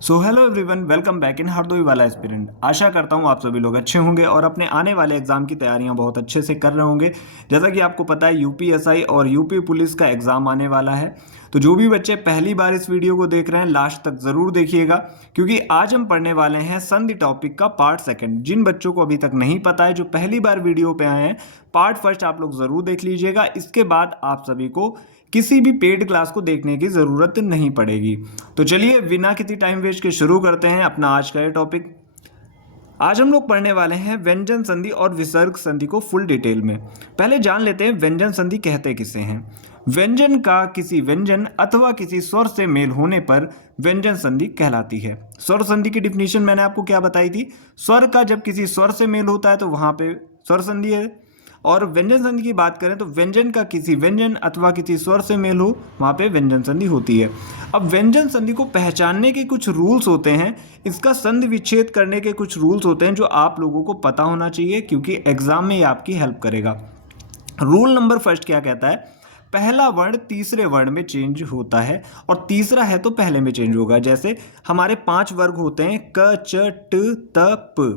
So hello everyone, welcome back in Hardoi वाला aspirant. आशा करता हूँ आप सभी लोग अच्छे होंगे और अपने आने वाले एग्जाम की तैयारियां बहुत अच्छे से कर रहे होंगे। जैसा कि आपको पता है यूपीएसआई और यूपी पुलिस का एग्जाम आने वाला है। तो जो भी बच्चे पहली बार इस वीडियो को देख रहे हैं लास्ट तक ज़रूर देखिएगा, क्योंकि आज हम पढ़ने वाले हैं संधि टॉपिक का पार्ट सेकंड। जिन बच्चों को अभी तक नहीं पता है, जो पहली बार वीडियो पे आए हैं, पार्ट फर्स्ट आप लोग ज़रूर देख लीजिएगा। इसके बाद आप सभी को किसी भी पेड क्लास को देखने की ज़रूरत नहीं पड़ेगी। तो चलिए बिना किसी टाइम वेस्ट के शुरू करते हैं अपना आज का ये टॉपिक। आज हम लोग पढ़ने वाले हैं व्यंजन संधि और विसर्ग संधि को फुल डिटेल में। पहले जान लेते हैं व्यंजन संधि कहते किसे हैं। व्यंजन का किसी व्यंजन अथवा किसी स्वर से मेल होने पर व्यंजन संधि कहलाती है। स्वर संधि की डिफिनीशन मैंने आपको क्या बताई थी। स्वर का जब किसी स्वर से मेल होता है तो वहां पे स्वर संधि है, और व्यंजन संधि की बात करें तो व्यंजन का किसी व्यंजन अथवा किसी स्वर से मेल हो वहाँ पे व्यंजन संधि होती है। अब व्यंजन संधि को पहचानने के कुछ रूल्स होते हैं, इसका संधि विच्छेद करने के कुछ रूल्स होते हैं जो आप लोगों को पता होना चाहिए, क्योंकि एग्जाम में ये आपकी हेल्प करेगा। रूल नंबर फर्स्ट क्या कहता है, पहला वर्ण तीसरे वर्ण में चेंज होता है और तीसरा है तो पहले में चेंज होगा। जैसे हमारे 5 वर्ग होते हैं क च ट त प,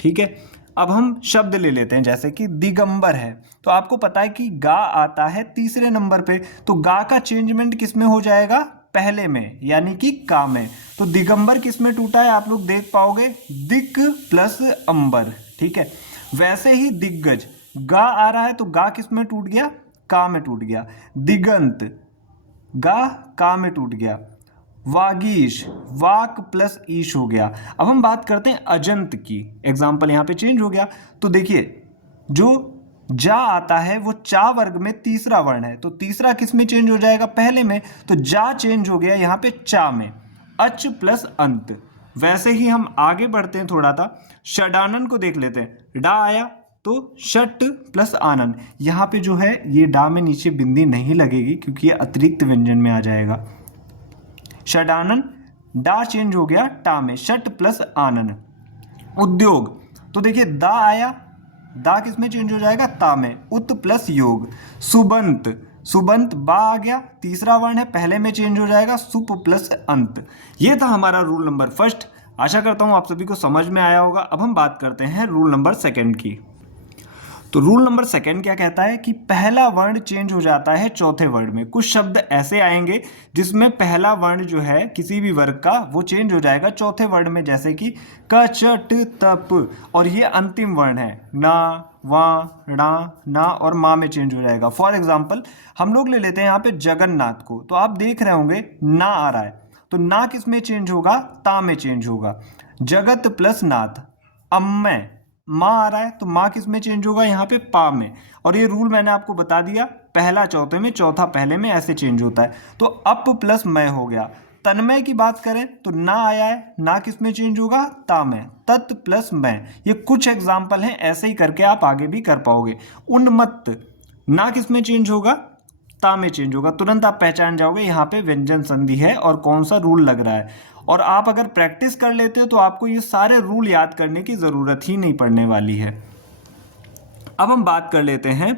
ठीक है। अब हम शब्द ले लेते हैं, जैसे कि दिगंबर है, तो आपको पता है कि गा आता है तीसरे नंबर पे, तो गा का चेंजमेंट किस में हो जाएगा, पहले में, यानी कि का में। तो दिगंबर किस में टूटा है आप लोग देख पाओगे, दिक प्लस अंबर, ठीक है। वैसे ही दिग्गज, गा आ रहा है तो गा किस में टूट गया, का में टूट गया। दिगंत, गा का में टूट गया। वागीश, वाक प्लस ईश हो गया। अब हम बात करते हैं अजंत की, एग्जाम्पल यहाँ पे चेंज हो गया। तो देखिए जो जा आता है वो चा वर्ग में तीसरा वर्ण है, तो तीसरा किस में चेंज हो जाएगा, पहले में, तो जा चेंज हो गया यहाँ पे चा में। अच प्लस अंत। वैसे ही हम आगे बढ़ते हैं थोड़ा सा, षडानन को देख लेते हैं। डा आया तो षट प्लस आनन, यहाँ पे जो है ये डा में नीचे बिंदी नहीं लगेगी क्योंकि ये अतिरिक्त व्यंजन में आ जाएगा। षडानन, डा चेंज हो गया टा में, षट प्लस आनन। उद्योग, तो देखिए दा आया, दा किस में चेंज हो जाएगा, ता में, उत प्लस योग। सुबंत, सुबंत बा आ गया, तीसरा वर्ण है, पहले में चेंज हो जाएगा, सुप प्लस अंत। ये था हमारा रूल नंबर फर्स्ट। आशा करता हूँ आप सभी को समझ में आया होगा। अब हम बात करते हैं रूल नंबर सेकंड की। तो रूल नंबर सेकंड क्या कहता है कि पहला वर्ण चेंज हो जाता है चौथे वर्ण में। कुछ शब्द ऐसे आएंगे जिसमें पहला वर्ण जो है किसी भी वर्ग का वो चेंज हो जाएगा चौथे वर्ण में, जैसे कि क च ट त प, और ये अंतिम वर्ण है, ना, वा, णा, ना और मा में चेंज हो जाएगा। फॉर एग्जाम्पल हम लोग ले लेते हैं यहाँ पे जगन्नाथ को, तो आप देख रहे होंगे ना आ रहा है, तो ना किस में चेंज होगा, ता में चेंज होगा। जगत प्लस नाथ। अम्मय, माँ आ रहा है तो माँ किस में चेंज होगा, यहाँ पे पा में। और ये रूल मैंने आपको बता दिया, पहला चौथे में, चौथा पहले में, ऐसे चेंज होता है। तो अप प्लस मैं हो गया। तन्मय की बात करें तो ना आया है, ना किस में चेंज होगा, ता में। तत् प्लस मैं। ये कुछ एग्जाम्पल हैं, ऐसे ही करके आप आगे भी कर पाओगे। उन्मत्त, ना किस में चेंज होगा, ता में चेंज होगा। तुरंत आप पहचान जाओगे यहाँ पे व्यंजन संधि है और कौन सा रूल लग रहा है। और आप अगर प्रैक्टिस कर लेते हो तो आपको ये सारे रूल याद करने की ज़रूरत ही नहीं पड़ने वाली है। अब हम बात कर लेते हैं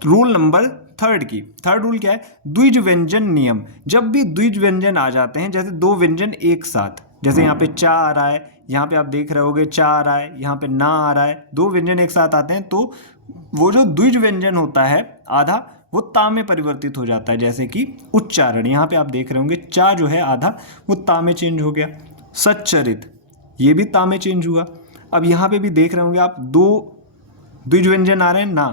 रूल नंबर थर्ड की। थर्ड रूल क्या है, द्विज व्यंजन नियम। जब भी द्विज व्यंजन आ जाते हैं, जैसे दो व्यंजन एक साथ, जैसे यहाँ पे चा आ रहा है, यहाँ पे आप देख रहे होगे चा आ रहा है, यहाँ पे ना आ रहा है, दो व्यंजन एक साथ आते हैं, तो वो जो द्विज व्यंजन होता है आधा, वो ता में परिवर्तित हो जाता है। जैसे कि उच्चारण, यहाँ पे आप देख रहे होंगे चा जो है आधा वो ता में चेंज हो गया। सच्चरित, ये भी ता में चेंज हुआ। अब यहाँ पे भी देख रहे होंगे आप, दो द्विज व्यंजन आ रहे हैं, ना,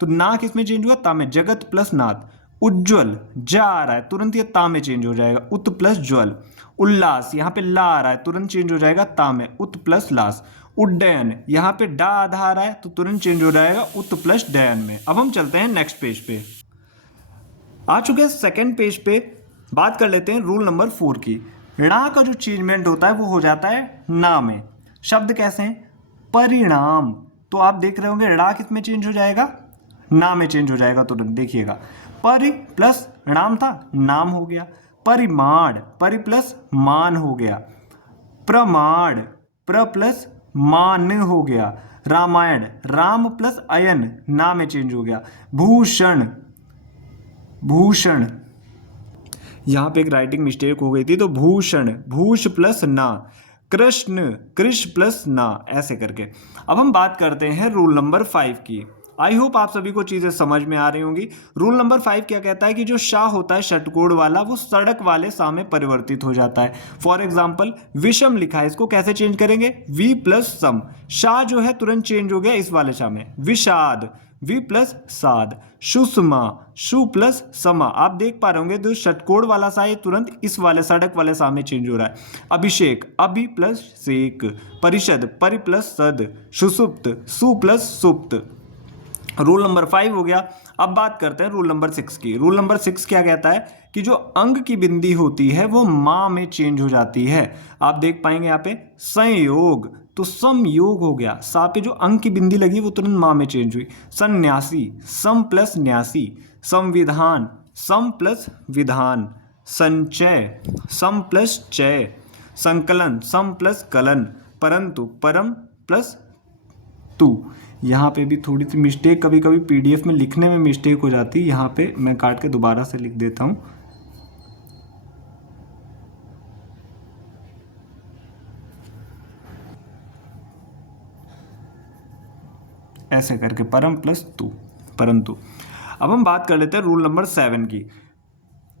तो ना किस में चेंज हुआ, ता में। जगत प्लस नाथ। उज्ज्वल, जा आ रहा है, तुरंत ये ता में चेंज हो जाएगा, उत प्लस ज्वल। उल्लास, यहाँ पे ला आ रहा है, तुरंत चेंज हो जाएगा ता में, उत प्लस लास। उड्डयन, यहाँ पे डा आधा आ रहा है तो तुरंत चेंज हो जाएगा उत प्लस डयन में। अब हम चलते हैं नेक्स्ट पेज पे। आ चुके हैं सेकंड पेज पे, बात कर लेते हैं रूल नंबर 4 की। णा का जो चेंजमेंट होता है वो हो जाता है ना में। शब्द कैसे हैं, परिणाम, तो आप देख रहे होंगे णा किस में चेंज हो जाएगा, ना में चेंज हो जाएगा। तुरंत देखिएगा, परि प्लस णाम था, नाम हो गया। परिमाण, परि प्लस मान हो गया। प्रमाण, प्र प्लस मान हो गया। रामायण, राम प्लस अयन, ना में चेंज हो गया। भूषण, भूषण, यहाँ पे एक राइटिंग मिस्टेक हो गई थी, तो भूषण भूष प्लस ना, कृष्ण कृष प्लस ना, ऐसे करके। अब हम बात करते हैं रूल नंबर 5 की। आई होप आप सभी को चीज़ें समझ में आ रही होंगी। रूल नंबर 5 क्या कहता है कि जो शाह होता है षटकोण वाला, वो सड़क वाले सा में परिवर्तित हो जाता है। फॉर एग्जाम्पल विषम लिखा है, इसको कैसे चेंज करेंगे, वी प्लस सम। शाह जो है तुरंत चेंज हो गया इस वाले शाह में, विषाद वी प्लस साद, सुषमा शु प्लस समा। आप देख पा रहे होंगे जो षटकोण वाला सा है तुरंत इस वाले सड़क वाले सा में चेंज हो रहा है। अभिषेक अभि प्लस शेक, परिषद परि प्लस सद, सुषुप्त सु प्लस सुप्त। रूल नंबर 5 हो गया। अब बात करते हैं रूल नंबर 6 की। रूल नंबर 6 क्या कहता है कि जो अंग की बिंदी होती है वो माँ में चेंज हो जाती है। आप देख पाएंगे यहाँ पे संयोग, तो समयोग हो गया, सा पे जो अंग की बिंदी लगी वो तुरंत माँ में चेंज हुई। सन्यासी सम प्लस न्यासी, संविधान सम प्लस विधान, संचय सम प्लस चय, संकलन सम प्लस कलन, परंतु परम प्लस तू। यहाँ पे भी थोड़ी सी मिस्टेक, कभी कभी पीडीएफ में लिखने में मिस्टेक हो जाती है, यहाँ पे मैं काट के दोबारा से लिख देता हूँ। ऐसे करके परम प्लस तू, परंतु। अब हम बात कर लेते हैं रूल नंबर 7 की।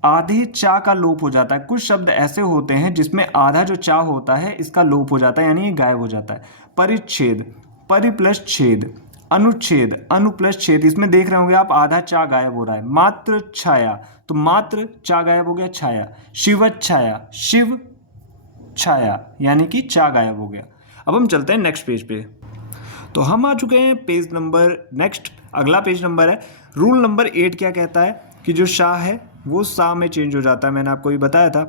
आधे चा का लोप हो जाता है। कुछ शब्द ऐसे होते हैं जिसमें आधा जो चा होता है इसका लोप हो जाता है, यानी ये गायब हो जाता है। परिच्छेद परि प्लस छेद, अनुच्छेद अनु प्लस छेद, इसमें देख रहे होंगे आप आधा चा गायब हो रहा है। मात्र छाया, तो मात्र चा गायब हो गया, छाया। शिवच्छाया शिव छाया, यानी कि चा गायब हो गया। अब हम चलते हैं नेक्स्ट पेज पे। तो हम आ चुके हैं पेज नंबर नेक्स्ट, अगला पेज नंबर है रूल नंबर 8 क्या कहता है कि जो शाह है वो सा में चेंज हो जाता है। मैंने आपको ये बताया था।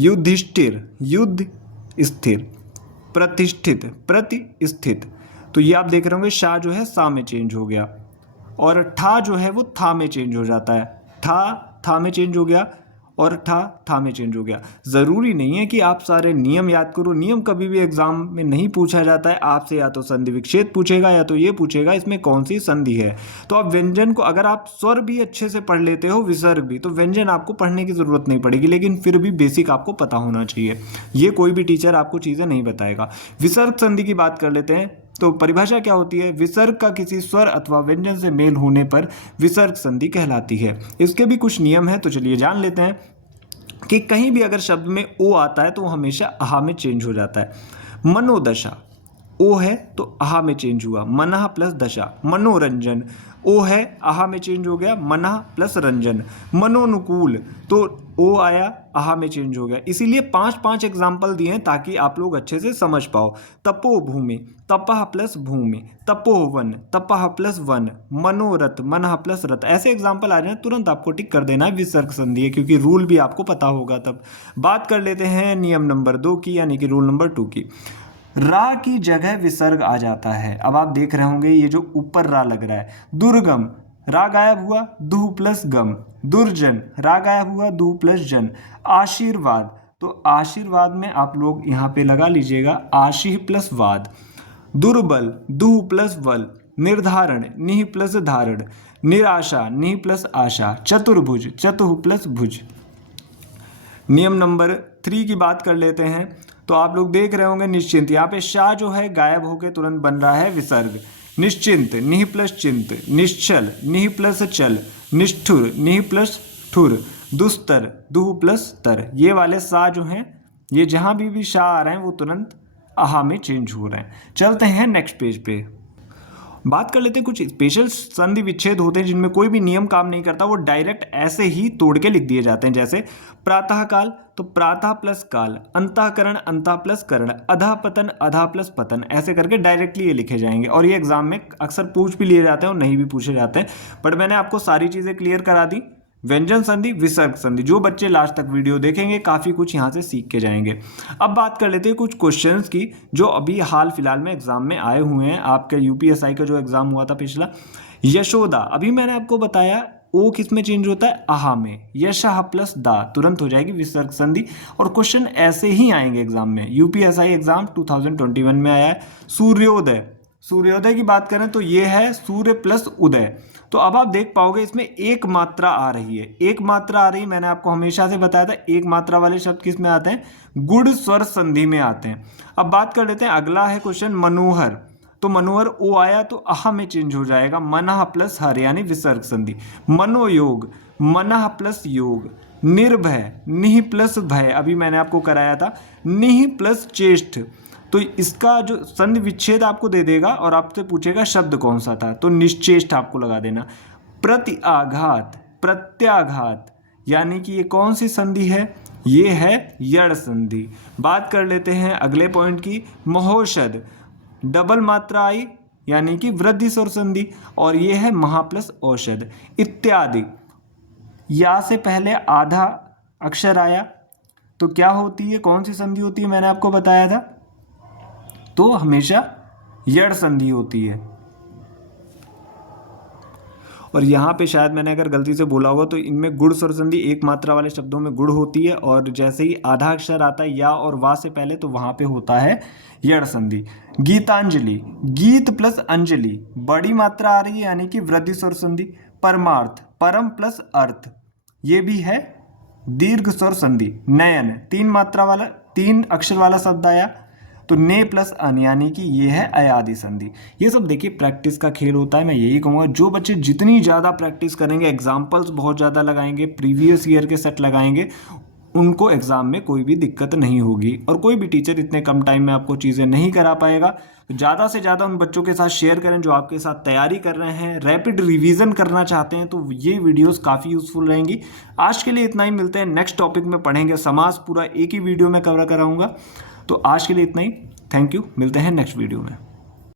युधिष्ठिर युद्ध स्थिर, प्रतिष्ठित प्रतिस्थित, तो ये आप देख रहे होंगे शाह जो है सा में चेंज हो गया, और ठा जो है वो था में चेंज हो जाता है। ठा था में चेंज हो गया और ठा था में चेंज हो गया। ज़रूरी नहीं है कि आप सारे नियम याद करो, नियम कभी भी एग्जाम में नहीं पूछा जाता है आपसे, या तो संधि विच्छेद पूछेगा या तो ये पूछेगा इसमें कौन सी संधि है। तो आप व्यंजन को, अगर आप स्वर भी अच्छे से पढ़ लेते हो, विसर्ग भी, तो व्यंजन आपको पढ़ने की ज़रूरत नहीं पड़ेगी, लेकिन फिर भी बेसिक आपको पता होना चाहिए। ये कोई भी टीचर आपको चीज़ें नहीं बताएगा। विसर्ग संधि की बात कर लेते हैं। तो परिभाषा क्या होती है, विसर्ग का किसी स्वर अथवा व्यंजन से मेल होने पर विसर्ग संधि कहलाती है। इसके भी कुछ नियम है, तो चलिए जान लेते हैं कि कहीं भी अगर शब्द में ओ आता है तो वो हमेशा अहा में चेंज हो जाता है। मनोदशा, ओ है तो अहा में चेंज हुआ, मनः प्लस दशा। मनोरंजन, ओ है अहा में चेंज हो गया, मनः प्लस रंजन। मनोनुकूल, तो ओ आया अहा में चेंज हो गया। इसीलिए 5-5 एग्जाम्पल दिए हैं ताकि आप लोग अच्छे से समझ पाओ। तपोभूमि, तपह प्लस भूमि, तपोवन, तपह प्लस वन, मनोरथ, मनः प्लस रथ। ऐसे एग्जाम्पल आ रहे हैं, तुरंत आपको टिक कर देना है विसर्ग संधि है, क्योंकि रूल भी आपको पता होगा तब। बात कर लेते हैं नियम नंबर 2 की, यानी कि रूल नंबर 2 की। रा की जगह विसर्ग आ जाता है। अब आप देख रहे होंगे ये जो ऊपर रा लग रहा है, दुर्गम, रा गायब हुआ, दुह प्लस गम। दुर्जन, रा गायब हुआ, दुह प्लस जन। आशीर्वाद, तो आशीर्वाद में आप लोग यहाँ पे लगा लीजिएगा आशीह प्लस वाद। दुर्बल, दुह प्लस बल। निर्धारण, निह प्लस धारण। निराशा, निह प्लस आशा। चतुर्भुज, चतुः प्लस भुज। नियम नंबर 3 की बात कर लेते हैं। तो आप लोग देख रहे होंगे निश्चिंत, यहाँ पे शाह जो है गायब होकर तुरंत बन रहा है विसर्ग। निश्चिंत, निह प्लस चिंत। निश्चल, निह प्लस चल। निष्ठुर, निह प्लस ठुर। दुस्तर, दुह प्लस तर। ये वाले सा जो हैं, ये जहाँ भी शाह आ रहे हैं वो तुरंत आहा में चेंज हो रहे हैं। चलते हैं नेक्स्ट पेज पे। बात कर लेते हैं कुछ स्पेशल संधि विच्छेद होते हैं जिनमें कोई भी नियम काम नहीं करता, वो डायरेक्ट ऐसे ही तोड़ के लिख दिए जाते हैं। जैसे प्रातः काल, तो प्रातः प्लस काल। अंतःकरण, अंतः प्लस करण। अधः पतन, अधः प्लस पतन। ऐसे करके डायरेक्टली ये लिखे जाएंगे, और ये एग्जाम में अक्सर पूछ भी लिए जाते हैं और नहीं भी पूछे जाते हैं, बट मैंने आपको सारी चीज़ें क्लियर करा दी। व्यंजन संधि, विसर्ग संधि, जो बच्चे लास्ट तक वीडियो देखेंगे काफ़ी कुछ यहाँ से सीख के जाएंगे। अब बात कर लेते हैं कुछ क्वेश्चंस की जो अभी हाल फिलहाल में एग्जाम में आए हुए हैं। आपके यूपीएसआई का जो एग्जाम हुआ था पिछला, यशोदा, अभी मैंने आपको बताया ओ किस में चेंज होता है, आहा में। यशः प्लस दा, तुरंत हो जाएगी विसर्ग संधि। और क्वेश्चन ऐसे ही आएंगे एग्जाम में। यूपीएसआई एग्जाम 2021 में आया है। सूर्योदय, सूर्योदय की बात करें तो ये है सूर्य प्लस उदय। तो अब आप देख पाओगे इसमें एक मात्रा आ रही है, एक मात्रा आ रही है। मैंने आपको हमेशा से बताया था एक मात्रा वाले शब्द किस में आते हैं, गुण स्वर संधि में आते हैं। अब बात कर लेते हैं, अगला है क्वेश्चन मनोहर। तो मनोहर ओ आया तो आह में चेंज हो जाएगा, मनः प्लस हर यानी विसर्ग संधि। मनोयोग, मनः प्लस योग। निर्भय, निह प्लस भय, अभी मैंने आपको कराया था, निह प्लस चेष्ट। तो इसका जो संधि विच्छेद आपको दे देगा और आपसे पूछेगा शब्द कौन सा था, तो निश्चेष्ट आपको लगा देना। प्रति आघात, प्रत्याघात, यानी कि ये कौन सी संधि है, ये है यड़ संधि। बात कर लेते हैं अगले पॉइंट की, महौषध, डबल मात्रा आई यानी कि वृद्धि स्वर संधि, और ये है महा प्लस औषध। इत्यादि, या से पहले आधा अक्षर आया तो क्या होती है, कौन सी संधि होती है, मैंने आपको बताया था, तो हमेशा यड़ संधि होती है। और यहाँ पे शायद मैंने अगर गलती से बोला होगा तो इनमें गुण स्वर संधि एक मात्रा वाले शब्दों में गुण होती है, और जैसे ही आधा अक्षर आता है या और वा से पहले तो वहाँ पे होता है यड़ संधि। गीतांजलि, गीत प्लस अंजलि, बड़ी मात्रा आ रही है यानी कि वृद्धि स्वर संधि। परमार्थ, परम प्लस अर्थ, ये भी है दीर्घ स्वर संधि। नयन, तीन मात्रा वाला, तीन अक्षर वाला शब्द आया तो ने प्लस अन यानी कि ये है अयादि संधि। ये सब देखिए प्रैक्टिस का खेल होता है। मैं यही कहूँगा जो बच्चे जितनी ज़्यादा प्रैक्टिस करेंगे, एग्जाम्पल्स बहुत ज़्यादा लगाएंगे, प्रीवियस ईयर के सेट लगाएंगे, उनको एग्ज़ाम में कोई भी दिक्कत नहीं होगी। और कोई भी टीचर इतने कम टाइम में आपको चीज़ें नहीं करा पाएगा। तो ज़्यादा से ज़्यादा उन बच्चों के साथ शेयर करें जो आपके साथ तैयारी कर रहे हैं, रैपिड रिवीजन करना चाहते हैं, तो ये वीडियोस काफ़ी यूज़फुल रहेंगी। आज के लिए इतना ही, मिलते हैं नेक्स्ट टॉपिक में, पढ़ेंगे समास, पूरा एक ही वीडियो में कवर कराऊंगा। तो आज के लिए इतना ही, थैंक यू, मिलते हैं नेक्स्ट वीडियो में।